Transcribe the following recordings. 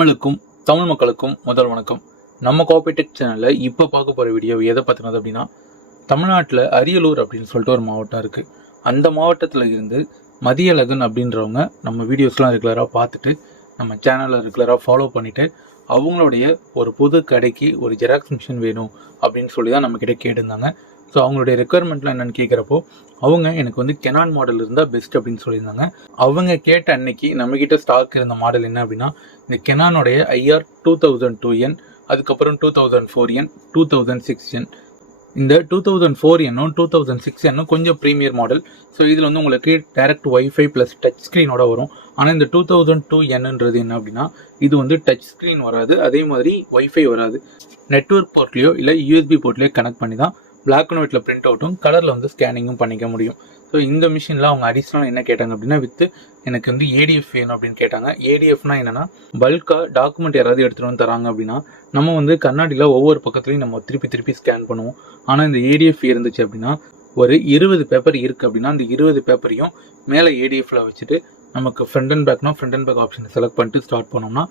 தமிழுக்கும் தமிழ் மக்களுக்கும் முதல் வணக்கம். நம்ம கோஆபரேட்டிவ் சேனலில் இப்போ பார்க்க போகிற வீடியோ எதை பற்றினது அப்படின்னா, தமிழ்நாட்டில் அரியலூர் அப்படின்னு சொல்லிட்டு ஒரு மாவட்டம் இருக்குது. அந்த மாவட்டத்தில் இருந்து மதியழகன் அப்படின்றவங்க நம்ம வீடியோஸ்லாம் ரெகுலராக பார்த்துட்டு நம்ம சேனலில் ரெகுலராக ஃபாலோ பண்ணிவிட்டு அவங்களுடைய ஒரு புது கடைக்கு ஒரு ஜெராக்ஸ் மிஷின் வேணும் அப்படின்னு சொல்லி தான் நம்மக்கிட்ட கேட்டிருந்தாங்க. ஸோ அவங்களுடைய ரெக்குயர்மெண்ட்லாம் என்னென்னு கேட்குறப்போ அவங்க எனக்கு வந்து கெனான் மாடல் இருந்தால் பெஸ்ட் அப்படின்னு சொல்லியிருந்தாங்க. அவங்க கேட்ட அன்னைக்கு நம்மக்கிட்ட ஸ்டாக் இருந்த மாடல் என்ன அப்படின்னா, இந்த கெனானுடைய IR 2002N, அதுக்கப்புறம் 2004N, 2006N. இந்த 2004N 2006N கொஞ்சம் ப்ரீமியர் மாடல். ஸோ இதில் வந்து உங்களுக்கு டேரக்ட் வைஃபை ப்ளஸ் டச் ஸ்க்ரீனோட வரும். ஆனால் இந்த 2002Nன்றது என்ன அப்படின்னா, இது வந்து டச் ஸ்க்ரீன் வராது, அதே மாதிரி வைஃபை வராது. நெட்வொர்க் போர்ட்லேயோ இல்லை USB போர்ட்லேயோ கனெக்ட் பண்ணி தான் பிளாக் அண்ட் ஒயிட்டில் பிரிண்ட் அவுட்டும் கலரில் வந்து ஸ்கேனிங்கும் பண்ணிக்க முடியும். ஸோ இந்த மிஷினில் அவங்க அடிஷ்னலாக என்ன கேட்டாங்க அப்படின்னா, எனக்கு வந்து ADF வேணும் அப்படின்னு கேட்டாங்க. ADFனா என்னென்னா, பல்காக டாக்குமெண்ட் யாராவது எடுத்துகிட்டு வந்து தராங்க அப்படின்னா நம்ம வந்து கண்ணாடியில் ஒவ்வொரு பக்கத்துலையும் நம்ம திருப்பி ஸ்கேன் பண்ணுவோம். ஆனால் இந்த ADF இருந்துச்சு அப்படின்னா, ஒரு 20 பேப்பர் இருக்குது அப்படின்னா அந்த 20 பேப்பரையும் மேலே ADFல வச்சுட்டு நமக்கு ஃப்ரண்ட் அண்ட் பேக் ஆப்ஷனை செலக்ட் பண்ணிட்டு ஸ்டார்ட் பண்ணோம்னா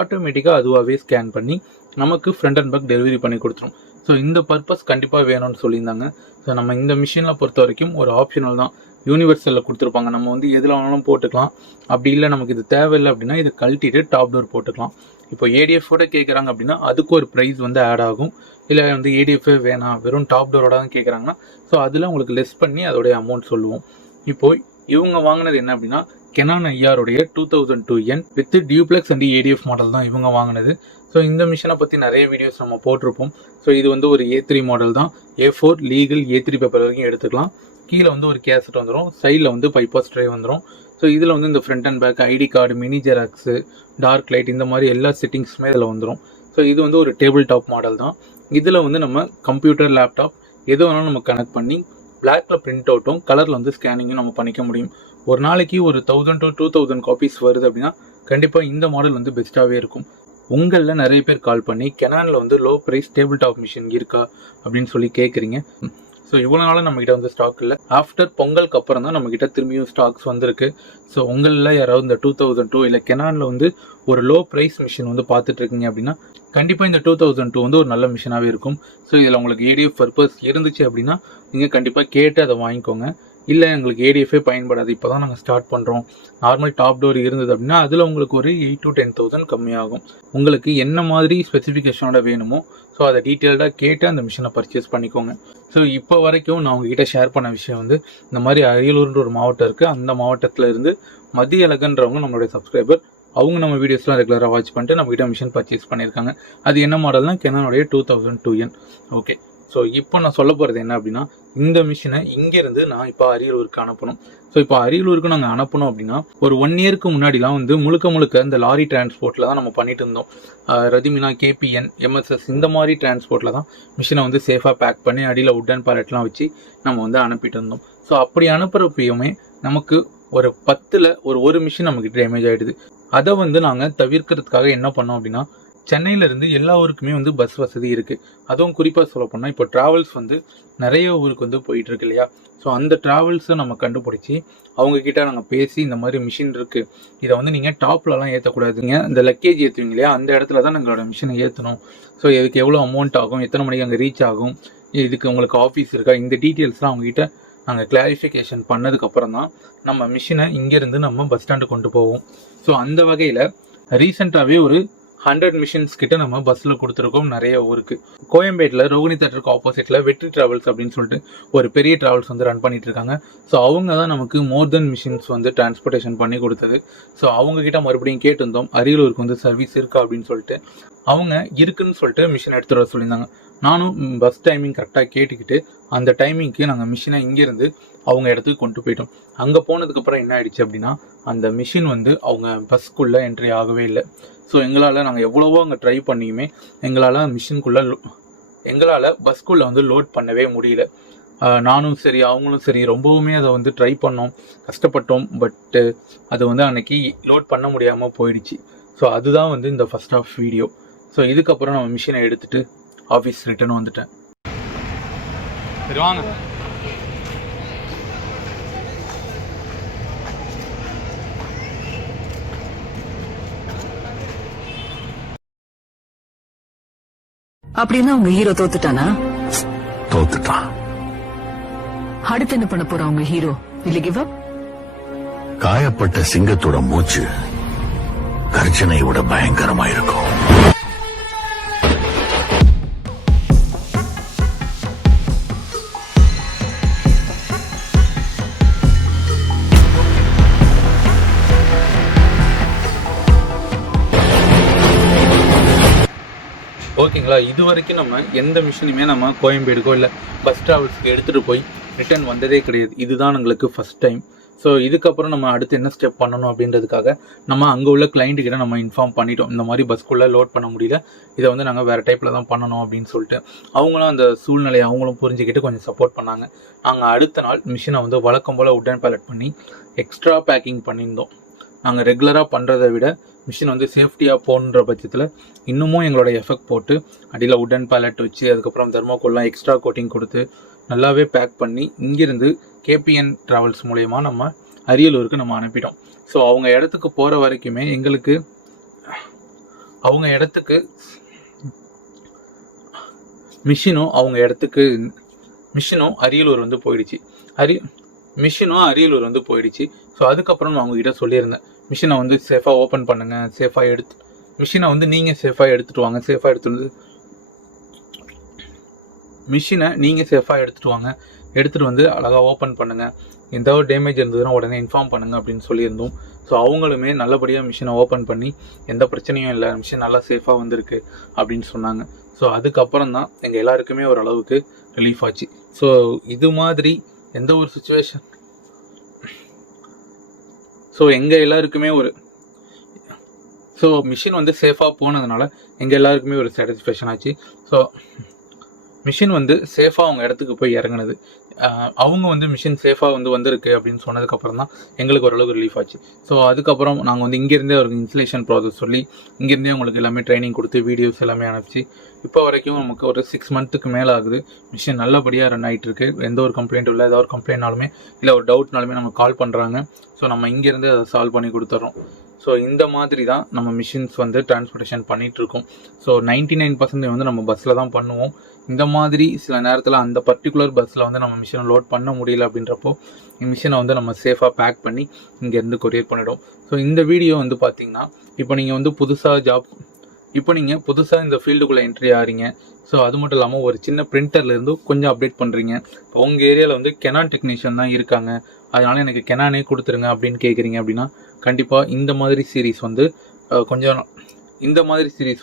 ஆட்டோமேட்டிக்காக அதுவாகவே ஸ்கேன் பண்ணி நமக்கு ஃப்ரண்ட் அண்ட் பேக் டெலிவரி பண்ணி கொடுத்துரும். ஸோ இந்த பர்பஸ் கண்டிப்பாக வேணும்னு சொல்லியிருந்தாங்க. ஸோ நம்ம இந்த மிஷினில் பொறுத்த வரைக்கும் ஒரு ஆப்ஷனல் தான், யூனிவர்சலில் கொடுத்துருப்பாங்க. நம்ம வந்து எதில் வேணாலும் போட்டுக்கலாம். அப்படி இல்லை நமக்கு இது தேவையில்லை அப்படின்னா இதை கழட்டிட்டு டாப் டோர் போட்டுக்கலாம். இப்போ ADFோட கேட்குறாங்க அப்படின்னா அதுக்கு ஒரு ப்ரைஸ் வந்து ஆட் ஆகும். இல்லை வந்து ADF வேணாம் வெறும் டாப் டோரோட தான் கேட்குறாங்கன்னா ஸோ அதில் உங்களுக்கு லெஸ் பண்ணி அதோடைய அமௌண்ட் சொல்லுவோம். இப்போது இவங்க வாங்கினது என்ன அப்படின்னா, Canon IR 2002N with duplex and ADF model தான் இவங்க வாங்கினது. ஸோ இந்த மிஷினை பற்றி நிறைய வீடியோஸ் நம்ம போட்டிருப்போம். ஸோ இது வந்து ஒரு A3 மாடல் தான். A4 லீகல் A3 பேப்பர் வரைக்கும் எடுத்துக்கலாம். கீழே வந்து ஒரு கேசட் வந்துடும், சைடில் வந்து பைபாஸ் ட்ரை வந்துடும். ஸோ இதில் வந்து இந்த front and back ID card, mini xerox, dark light இந்த மாதிரி எல்லா செட்டிங்ஸுமே இதில் வந்துடும். ஸோ இது வந்து ஒரு டேபிள் டாப் மாடல் தான். இதில் வந்து நம்ம கம்ப்யூட்டர், லேப்டாப் எது வேணாலும் நம்ம கனெக்ட் பண்ணி பிளாக்ல பிரிண்ட் அவுட்டும் கலரில் வந்து ஸ்கேனிங்கும் நம்ம பண்ணிக்க முடியும். ஒரு நாளைக்கு ஒரு 1000 to 2000 காப்பீஸ் வருது அப்படின்னா கண்டிப்பாக இந்த மாடல் வந்து பெஸ்ட்டாகவே இருக்கும். உங்களில் நிறைய பேர் கால் பண்ணி கெனானில் வந்து low price table top machine இருக்கா அப்படின்னு சொல்லி கேட்குறீங்க. ஸோ இவ்வளோ நாளும் நம்மக்கிட்ட வந்து ஸ்டாக் இல்லை. ஆஃப்டர் பொங்கலுக்கு அப்புறம் தான் நம்மக்கிட்ட திரும்பியும் ஸ்டாக்ஸ் வந்திருக்கு. ஸோ உங்களில் யாராவது இந்த 2002 இல்லை கெனானில் வந்து ஒரு லோ ப்ரைஸ் மிஷின் வந்து பார்த்துட்ருக்கீங்க அப்படின்னா கண்டிப்பாக இந்த 2002 வந்து ஒரு நல்ல மிஷினாகவே இருக்கும். ஸோ இதில் உங்களுக்கு ADF பர்பஸ் இருந்துச்சு அப்படின்னா நீங்கள் கண்டிப்பாக கேட்டு அதை வாங்கிக்கோங்க. இல்லை எங்களுக்கு ADF பயன்படாது, இப்போ தான் நாங்கள் ஸ்டார்ட் பண்ணுறோம், நார்மல் டாப் டோர் இருந்தது அப்படின்னா அதில் உங்களுக்கு ஒரு 8,000 to 10,000 கம்மியாகும். உங்களுக்கு என்ன மாதிரி ஸ்பெசிஃபிகேஷனோட வேணுமோ ஸோ அதை டீட்டெயில்டாக கேட்டு அந்த மிஷினை பர்ச்சேஸ் பண்ணிக்கோங்க. ஸோ இப்போ வரைக்கும் நான் உங்ககிட்ட ஷேர் பண்ண விஷயம் வந்து இந்த மாதிரி அரியலூர்ன்ற ஒரு மாவட்டம் இருக்குது. அந்த மாவட்டத்தில் இருந்து மதியழகன்றவங்க நம்மளுடைய சப்ஸ்கிரைபர். அவங்க நம்ம வீடியோஸ்லாம் ரெகுலராக வாட்ச் பண்ணிட்டு நம்மகிட்ட மிஷின் பர்ச்சேஸ் பண்ணியிருக்காங்க. அது என்ன மாடல்னா கெனானுடைய 2002N. ஓகே, ஸோ இப்போ நான் சொல்ல போகிறது என்ன அப்படின்னா, இந்த மிஷினை இங்கேருந்து நான் இப்போ அரியலூருக்கு அனுப்பணும். ஸோ இப்போ அரியலூருக்கு நாங்கள் அனுப்பணும் அப்படின்னா ஒரு 1 இயருக்கு முன்னாடிலாம் வந்து முழுக்க இந்த லாரி டிரான்ஸ்போர்ட்டில் தான் நம்ம பண்ணிட்டு இருந்தோம். ரதிமினா, KPN, MSS இந்த மாதிரி டிரான்ஸ்போர்ட்டில் தான் மிஷினை வந்து சேஃபாக பேக் பண்ணி அடியில் உட்டன் பேலட்லாம் வச்சு நம்ம வந்து அனுப்பிட்டு இருந்தோம். ஸோ அப்படி அனுப்புகிறப்பயுமே நமக்கு ஒரு 10ல் ஒரு மிஷின் நமக்கு டேமேஜ் ஆகிடுது. அதை வந்து நாங்கள் தவிர்க்கிறதுக்காக என்ன பண்ணோம் அப்படின்னா, சென்னையிலேருந்து எல்லா ஊருக்குமே வந்து பஸ் வசதி இருக்குது. அதுவும் குறிப்பாக சொல்ல போனால் இப்போ ட்ராவல்ஸ் வந்து நிறைய ஊருக்கு வந்து போயிட்டுருக்கு இல்லையா. ஸோ அந்த ட்ராவல்ஸை நம்ம கண்டுபிடிச்சி அவங்கக்கிட்ட நாங்கள் பேசி இந்த மாதிரி மிஷின் இருக்குது, இதை வந்து நீங்கள் டாப்லலாம் ஏற்றக்கூடாதுங்க, இந்த லக்கேஜ் ஏற்றுவீங்க இல்லையா அந்த இடத்துல தான் எங்களோட மிஷினை ஏற்றணும். ஸோ இதுக்கு எவ்வளோ அமௌண்ட் ஆகும், எத்தனை மணிக்கு அங்கே ரீச் ஆகும், இதுக்கு உங்களுக்கு ஆஃபீஸ் இருக்கா, இந்த டீட்டெயில்ஸ்லாம் அவங்ககிட்ட நாங்கள் கிளாரிஃபிகேஷன் பண்ணதுக்கப்புறம் தான் நம்ம மிஷினை இங்கேருந்து நம்ம பஸ் ஸ்டாண்டு கொண்டு போவோம். ஸோ அந்த வகையில் ரீசெண்டாகவே ஒரு 100 மிஷின்ஸ் கிட்ட நம்ம பஸ்ஸில் கொடுத்துருக்கோம் நிறைய ஊருக்கு. கோயம்பேட்டில் ரோகிணி தேட்டருக்கு ஆப்போசிட்டில் வெற்றி ட்ராவல்ஸ் அப்படின்னு சொல்லிட்டு ஒரு பெரிய ட்ராவல்ஸ் வந்து ரன் பண்ணிட்டு இருக்காங்க. ஸோ அவங்க தான் நமக்கு மோர் தென் மிஷின்ஸ் வந்து டிரான்ஸ்போர்ட்டேஷன் பண்ணி கொடுத்தது. ஸோ அவங்கக்கிட்ட மறுபடியும் கேட்டிருந்தோம் அரியலூருக்கு வந்து சர்வீஸ் இருக்கா அப்படின்னு சொல்லிட்டு. அவங்க இருக்குன்னு சொல்லிட்டு மிஷின் எடுத்துகிட்டு வர சொல்லியிருந்தாங்க. நானும் பஸ் டைமிங் கரெக்டாக கேட்டுக்கிட்டு அந்த டைமிங்க்கு நாங்கள் மிஷினை இங்கேருந்து அவங்க இடத்துக்கு கொண்டு போயிட்டோம். அங்கே போனதுக்கப்புறம் என்ன ஆயிடுச்சு அப்படின்னா, அந்த மிஷின் வந்து அவங்க பஸ்க்குள்ளே என்ட்ரி ஆகவே இல்லை. ஸோ எங்களால் நாங்கள் எவ்வளவோ அங்கே ட்ரை பண்ணியுமே எங்களால் பஸ்க்குள்ளே வந்து லோட் பண்ணவே முடியல. நானும் சரி அவங்களும் சரி ரொம்பவுமே அதை வந்து ட்ரை பண்ணோம், கஷ்டப்பட்டோம். பட்டு அது வந்து அன்னைக்கு லோட் பண்ண முடியாமல் போயிடுச்சு. ஸோ அதுதான் வந்து இந்த ஃபர்ஸ்ட் ஆஃப் வீடியோ. ஸோ இதுக்கப்புறம் நம்ம மிஷினை எடுத்துகிட்டு ஆஃபீஸ் ரிட்டர்ன் வந்துட்டேன். சரி வாங்க. அப்படின்னா உங்க ஹீரோ தோத்துட்டானா? தோத்துட்டான். அடுத்து என்ன பண்ண போறா உங்க ஹீரோ? இல்ல கிவ் அப்? காயப்பட்ட சிங்கத்தோட மூச்சு கர்ஜனை விட பயங்கரமா இருக்கும். ஓகேங்களா, இது வரைக்கும் நம்ம எந்த மிஷினுமே நம்ம கோயம்பேடுக்கோ இல்லை பஸ் ட்ராவல்ஸ்க்கு எடுத்துகிட்டு போய் ரிட்டர்ன் வந்ததே கிடையாது. இதுதான் எங்களுக்கு ஃபஸ்ட் டைம். ஸோ இதுக்கப்புறம் நம்ம அடுத்து என்ன ஸ்டெப் பண்ணணும் அப்படின்றதுக்காக நம்ம அங்கே உள்ள கிளைண்ட்டுக்கிட்ட நம்ம இன்ஃபார்ம் பண்ணிட்டோம். இந்த மாதிரி பஸ்க்குள்ளே லோட் பண்ண முடியல, இதை வந்து நாங்கள் வேறு டைப்பில் தான் பண்ணணும் அப்படின்னு சொல்லிட்டு. அவங்களும் அந்த சூழ்நிலையை அவங்களும் புரிஞ்சுக்கிட்டு கொஞ்சம் சப்போர்ட் பண்ணாங்க. நாங்கள் அடுத்த நாள் மிஷினை வந்து வழக்கம் போல் உடன் பேலட் பண்ணி எக்ஸ்ட்ரா பேக்கிங் பண்ணியிருந்தோம். நாங்கள் ரெகுலராக பண்ணுறதை விட மிஷின் வந்து சேஃப்டியாக போன்ற பட்சத்தில் இன்னமும் எங்களோட எஃபெக்ட் போட்டு அடியில் உடன் பேலட் வச்சு அதுக்கப்புறம் தெர்மோகோல்லாம் எக்ஸ்ட்ரா கோட்டிங் கொடுத்து நல்லாவே பேக் பண்ணி இங்கிருந்து கேபிஎன் ட்ராவல்ஸ் மூலயமா நம்ம அரியலூருக்கு நம்ம அனுப்பிட்டோம். ஸோ அவங்க இடத்துக்கு போகிற வரைக்குமே எங்களுக்கு அவங்க இடத்துக்கு மிஷினும் அரியலூர் வந்து போயிடுச்சு. மிஷினும் அரியலூர் வந்து போயிடுச்சு. ஸோ அதுக்கப்புறம் நான் அவங்ககிட்ட சொல்லியிருந்தேன், மிஷினை வந்து சேஃபாக ஓப்பன் பண்ணுங்கள், மிஷினை வந்து நீங்கள் சேஃபாக எடுத்துகிட்டு வாங்க, எடுத்துகிட்டு வந்து அழகாக ஓப்பன் பண்ணுங்கள், எந்த ஒரு டேமேஜ் இருந்ததுன்னா உடனே இன்ஃபார்ம் பண்ணுங்கள் அப்படின்னு சொல்லியிருந்தோம். ஸோ அவங்களுமே நல்லபடியாக மிஷினை ஓப்பன் பண்ணி எந்த பிரச்சனையும் இல்லை, மிஷின் நல்லா சேஃபாக வந்திருக்கு அப்படின்னு சொன்னாங்க. ஸோ அதுக்கப்புறம் தான் எங்கள் எல்லாருக்குமே ஓரளவுக்கு ரிலீஃப் ஆச்சு. ஸோ இது மாதிரி எந்த ஒரு சுச்சுவேஷன் எங்கள் எல்லாருக்குமே மிஷின் வந்து சேஃபாக போனதுனால எங்கள் எல்லாருக்குமே ஒரு சாட்டிஸ்ஃபேக்ஷன் ஆச்சு. ஸோ மிஷின் வந்து சேஃபாக அவங்க இடத்துக்கு போய் இறங்குனது, அவங்க வந்து மிஷின் சேஃபாக வந்து வந்திருக்கு அப்படின்னு சொன்னதுக்கப்புறம் தான் எங்களுக்கு ஓரளவுக்கு ரிலீஃப் ஆச்சு. ஸோ அதுக்கப்புறம் நாங்கள் வந்து இங்கேருந்தே ஒரு இன்ஸ்டலேஷன் ப்ராசஸ் சொல்லி இங்கேருந்தே உங்களுக்கு எல்லாமே ட்ரைனிங் கொடுத்து வீடியோஸ் எல்லாமே அனுப்பிச்சு இப்போ வரைக்கும் நமக்கு ஒரு 6 மந்த்துக்கு மேலே ஆகுது. மிஷின் நல்லபடியாக ரன் ஆகிட்டுருக்கு. எந்த ஒரு கம்ப்ளைண்ட்டும் இல்லை. ஏதாவது ஒரு கம்ப்ளைண்ட்னாலுமே இல்லை ஒரு டவுட்னாலுமே நம்ம கால் பண்ணுறாங்க. ஸோ நம்ம இங்கேருந்தே அதை சால்வ் பண்ணி கொடுத்துட்றோம். ஸோ இந்த மாதிரி தான் நம்ம மிஷின்ஸ் வந்து டிரான்ஸ்போர்ட்டேஷன் பண்ணிகிட்ருக்கோம். ஸோ 99% வந்து நம்ம பஸ்ஸில் தான் பண்ணுவோம். இந்த மாதிரி சில நேரத்தில் அந்த பர்டிகுலர் பஸ்ஸில் வந்து நம்ம மிஷினை லோட் பண்ண முடியல அப்படின்றப்போ மிஷினை வந்து நம்ம சேஃபாக பேக் பண்ணி இங்கேருந்து கொரியர் பண்ணிவிடும். ஸோ இந்த வீடியோ வந்து பார்த்திங்கன்னா இப்போ நீங்கள் வந்து புதுசாக இந்த ஃபீல்டுக்குள்ளே என்ட்ரி ஆகிறீங்க. ஸோ அது மட்டும் இல்லாமல் ஒரு சின்ன பிரிண்டர்லேருந்து கொஞ்சம் அப்டேட் பண்ணுறீங்க. இப்போ உங்கள் ஏரியாவில் வந்து கெனான் டெக்னீஷியன் தான் இருக்காங்க, அதனால் எனக்கு கெனானே கொடுத்துருங்க அப்படின்னு கேட்குறீங்க அப்படின்னா கண்டிப்பாக இந்த மாதிரி சீரீஸ்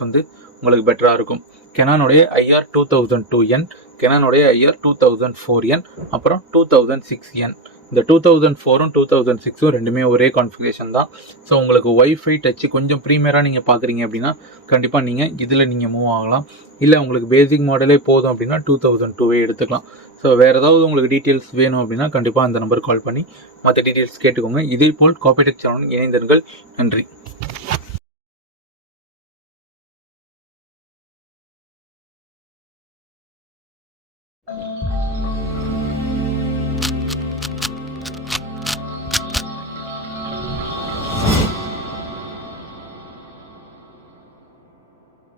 வந்து உங்களுக்கு பெட்டராக இருக்கும். கெனானுடைய IR 2002N, கெனானுடைய IR 2004N, அப்புறம் 2006N. இந்த 2004ம் 2006ம் ரெண்டுமே ஒரே கான்ஃபிகரேஷன் தான். ஸோ உங்களுக்கு ஒய்ஃபை டச்சு கொஞ்சம் ப்ரீமியராக நீங்கள் பார்க்குறீங்க அப்படின்னா கண்டிப்பாக நீங்கள் இதில் நீங்கள் மூவ் ஆகலாம். இல்லை உங்களுக்கு பேசிக் மாடலே போதும் அப்படின்னா 2002 எடுத்துக்கலாம். ஸோ வேறு ஏதாவது உங்களுக்கு டீட்டெயில்ஸ் வேணும் அப்படின்னா கண்டிப்பாக அந்த நம்பர் கால் பண்ணி மற்ற டீட்டெயில்ஸ் கேட்டுக்கோங்க. இதே போல் காப்பிடெக் சேனல் இணைந்தீர்கள். நன்றி.